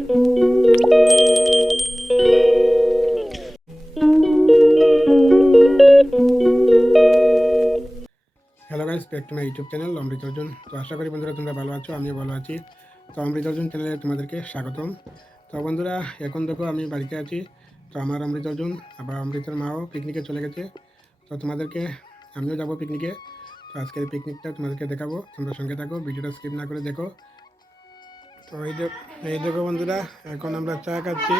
Hello guys, back to my YouTube channel Amrit Arjun. তো আশা করি বন্ধুরা তোমরা ভালো আছো, আমিও ভালো আছি। তো অমৃত অর্জুন চ্যানেলে তোমাদেরকে স্বাগতম। তো বন্ধুরা, এখন দেখো আমি বাড়িতে আছি। তো আমার অমৃত অর্জুন আবার অমৃতের মাও পিকনিকে চলে গেছে। তো তোমাদেরকে আমিও যাবো পিকনিকে। তো আজকের পিকনিকটা তোমাদেরকে দেখাবো, তোমরা সঙ্গে থাকো, ভিডিওটা স্কিপ না করে দেখো। তো এই দেখো বন্ধুরা, এখন আমরা চা খাচ্ছি।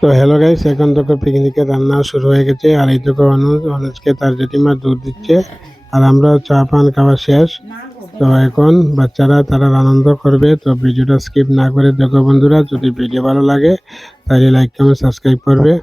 তো হ্যালো গাইস, এখন দেখো পিকনিকের রান্না শুরু হয়ে গেছে। আর এই দেখো অনুজকে তার জেঠিমা দুধ দিচ্ছে, আর আমরা চা পান খাওয়া শেষ। তো এখন বাচ্চারা তারা আনন্দ করবে। তো ভিডিওটা স্কিপ না করে দেখো বন্ধুরা। যদি ভিডিও ভালো লাগে তাহলে লাইক কমেন্ট সাবস্ক্রাইব করবে।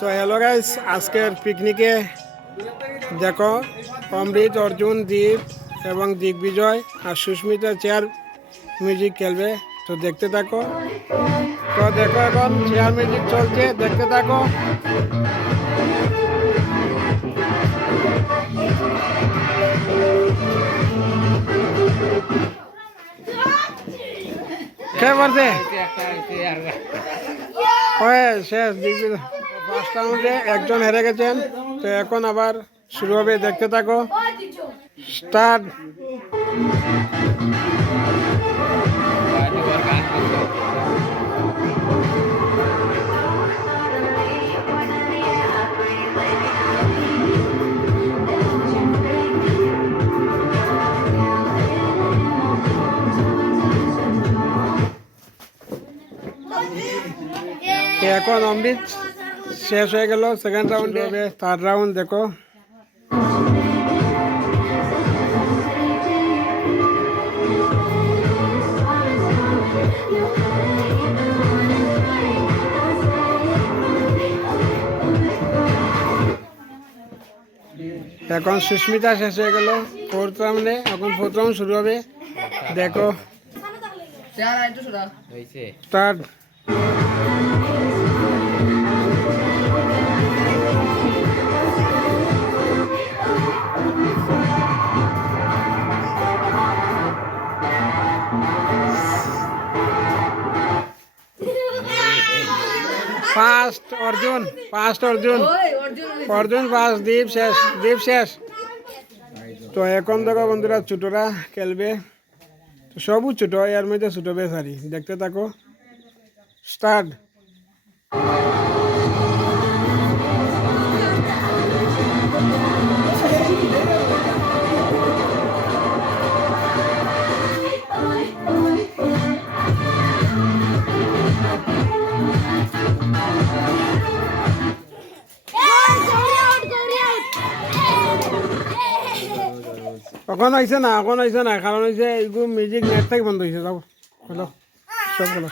তো হ্যালো গাইস, আজকের পিকনিকে দেখো অমৃত, অর্জুন, দীপ এবং দিগ্বিজয় আর সুস্মিতা চেয়ার মিউজিক খেলবে। তো দেখতে থাকো। তো দেখো এখন চেয়ার মিউজিক চলছে, দেখতে থাকো। কে পারছে? শেষ দিগ্বিজয় ফার্স্ট রাউন্ডে একজন হেরে গেছেন। তো এখন আবার শুরু হবে, দেখতে থাকো। স্টার্ট। এখন অমৃত শেষ হয়ে গেল, সেকেন্ড রাউন্ডে হবে থার্ড রাউন্ড। দেখো এখন সুস্মিতা শেষ হয়ে গেল ফোর্থ রাউন্ডে। এখন ফোর্থ রাউন্ড শুরু হবে, দেখো। Start. First Arjun, Arjun first, Deep শেষ। তো এখন দেখো বন্ধুরা, ছোটরা খেলবে। তো সবু ছোট, এর মধ্যে ছোট বেসারি, দেখতে থাকো। স্টার্ট। এখন হয়েছে না, কারণ হয়েছে এইগুলো মিউজিক নেট থেকে বন্ধ হয়েছে। যাও হ্যালো, সব হলো।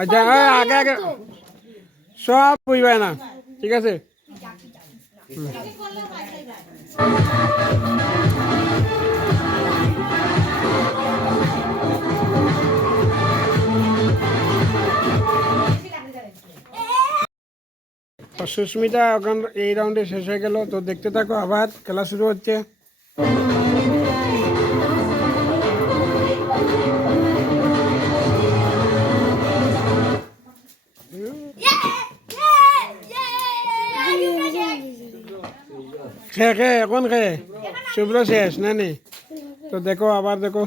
আচ্ছা আগে সব বুঝবে না, ঠিক আছে। সুস্মিতা এখন এই রাউন্ডে শেষ হয়ে গেল। তো দেখতে থাকো, আবার খেলা শুরু হচ্ছে। এখন শুভ্র শেষ না নি? তো দেখো, আবার দেখো।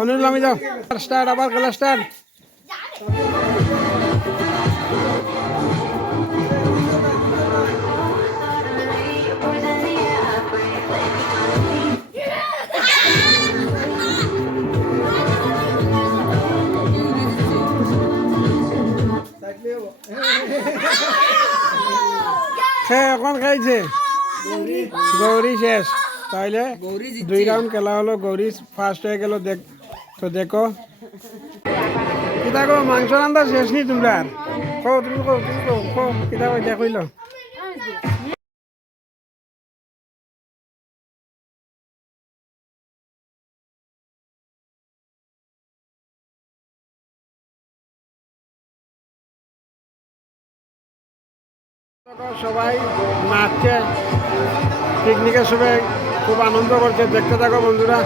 অনুজ নামি যাও। স্টার্ট, আবার খেলা স্টার্ট। এখন খাইছে গৌরী শেষ। তাইলে 2 রাউন্ড খেলা হলো, গৌরী ফার্স্ট হয়ে গেল। তো দেখো কিতা গো, মাংস রান্না শেষ নি তোমরা? তুমি কিতা কইল? সবাই নাচছে, পিকনিকের সবাই খুব আনন্দ করছে, দেখতে থাকো বন্ধুরা।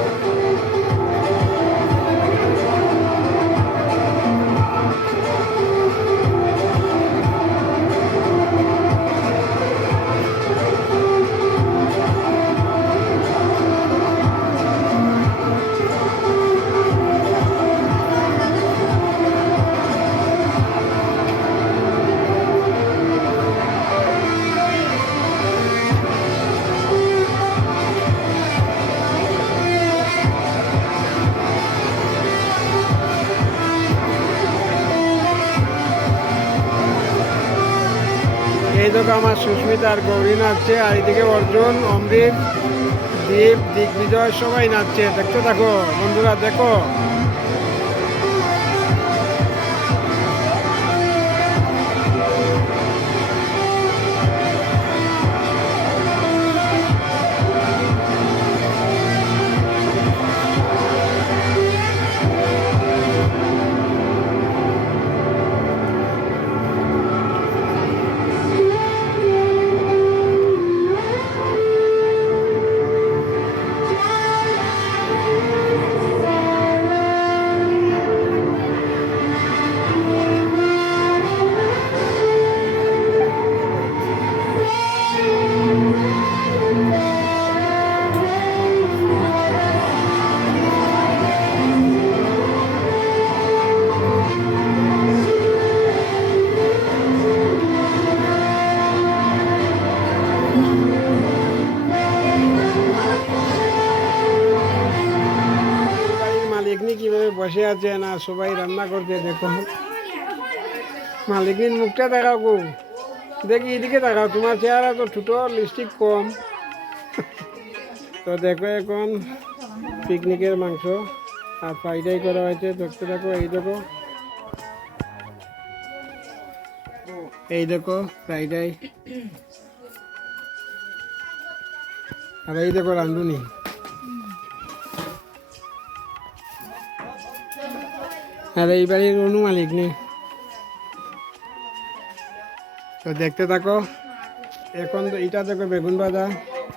দেখো আমার সুস্মিতা আর গৌরী নাচছে, আর এদিকে অর্জুন, অমৃত, দীপ, দিগ্বিজয় সবাই নাচছে। দেখতে থাকো বন্ধুরা, দেখো। মালিকনি কিভাবে বসে আছে না, সবাই রান্না করছে দেখো। মালিকনির মুখটা দেখাও গো, দেখি এদিকে দেখাও, তোমার চেহারা তো ছোটো, লিপস্টিক কম। তো দেখো এখন পিকনিকের মাংস আর ফ্রাইডাই করা হয়েছে। দেখতে দেখো, এই দেখো, এই দেখো ফ্রাইডাই, আর এই দেখো রাঁধুনি। আর এই বাড়ির অনু মালিক নেই। তো দেখতে থাকো। এখন তো এটা দেখো বেগুন ভাজা,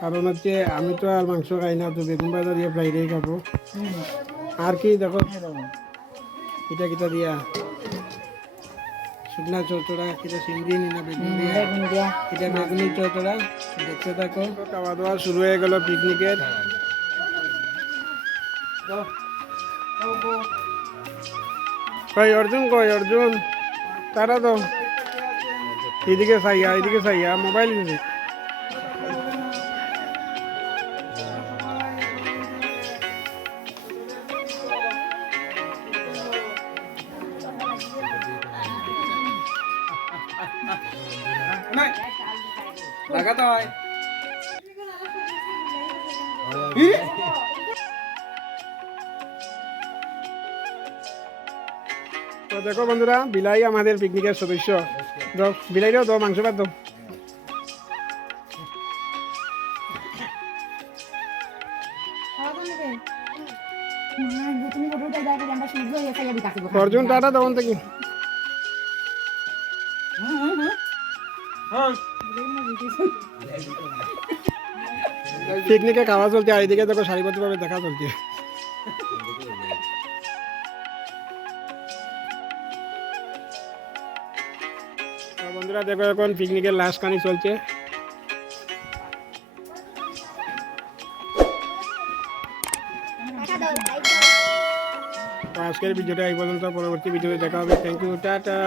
কারণ হচ্ছে আমি তো আর মাংস খাই না, তো বেগুন ভাজা দিয়ে ফ্রাইডাই খাবো। আর কি দেখো, এটা কিটা দিয়া শুকনা চৌচড়া, কিটা চিংড়ি না বেগুন দিয়া, এটা বেগুনির চৌচড়া। দেখতে থাকো। খাওয়া দাওয়া শুরু হয়ে গেল পিকনিকের। কই অর্জুন, কই অর্জুন, তারা তো এদিকে চাইয়া, এদিকে চাইয়া মোবাইল নিয়ে। লাগাতে হয়। তো দেখো বন্ধুরা, বিলাই আমাদের পিকনিকের সদস্য। দাও বিলাইটাও দাও, মাংস ভাত দাও। অর্জুন টাটা দাও থেকে। পিকনিকে খাওয়া চলছে, আর এদিকে দেখো সারিবদ্ধভাবে দেখা চলছে। বন্ধুরা দেখো এখন পিকনিকের লাস্ট কানি চলছে। আজকের ভিডিওটা এই পর্যন্ত, পরবর্তী ভিডিওতে দেখা হবে। Thank you, tata.